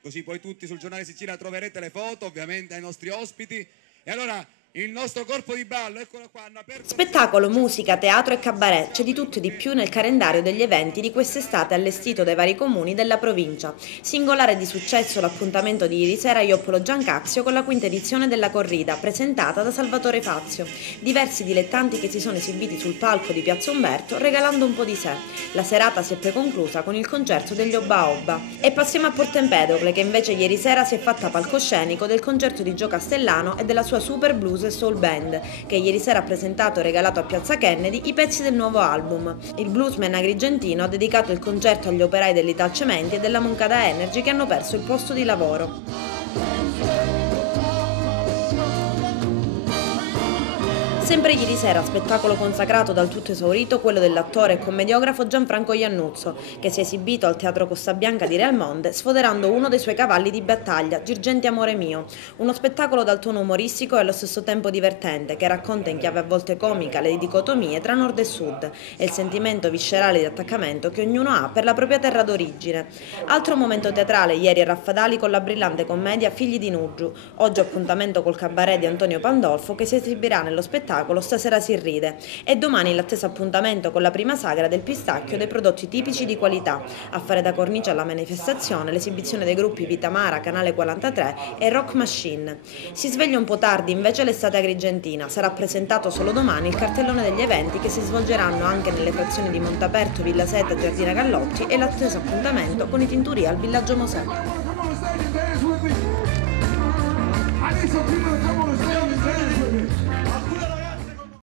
Così poi tutti sul giornale Sicilia troverete le foto, ovviamente ai nostri ospiti. E allora il nostro corpo di ballo, eccolo qua, hanno aperto... Spettacolo, musica, teatro e cabaret, c'è di tutto e di più nel calendario degli eventi di quest'estate allestito dai vari comuni della provincia. Singolare di successo l'appuntamento di ieri sera a Ioppolo Giancazio con la quinta edizione della corrida, presentata da Salvatore Fazio. Diversi dilettanti che si sono esibiti sul palco di Piazza Umberto regalando un po' di sé. La serata si è poi conclusa con il concerto degli Obba Obba. E passiamo a Porto Empedocle, che invece ieri sera si è fatta palcoscenico del concerto di Gio Castellano e della sua Super Blues e Soul Band, che ieri sera ha presentato e regalato a Piazza Kennedy i pezzi del nuovo album. Il bluesman agrigentino ha dedicato il concerto agli operai dell'Italcementi e della Moncada Energy che hanno perso il posto di lavoro. Sempre ieri sera, spettacolo consacrato dal tutto esaurito, quello dell'attore e commediografo Gianfranco Iannuzzo, che si è esibito al Teatro Costa Bianca di Realmonte sfoderando uno dei suoi cavalli di battaglia, Girgenti Amore Mio, uno spettacolo dal tono umoristico e allo stesso tempo divertente, che racconta in chiave a volte comica le dicotomie tra nord e sud e il sentimento viscerale di attaccamento che ognuno ha per la propria terra d'origine. Altro momento teatrale ieri a Raffadali con la brillante commedia Figli di Nuggiu, oggi appuntamento col cabaret di Antonio Pandolfo che si esibirà nello spettacolo Stasera si ride e domani l'atteso appuntamento con la prima sagra del pistacchio dei prodotti tipici di qualità. A fare da cornice alla manifestazione l'esibizione dei gruppi Vitamara, Canale 43 e Rock Machine. Si sveglia un po' tardi invece l'estate agrigentina, sarà presentato solo domani il cartellone degli eventi che si svolgeranno anche nelle frazioni di Montaperto, Villa Seta e Giardina Gallotti e l'atteso appuntamento con i tintori al Villaggio Mosè.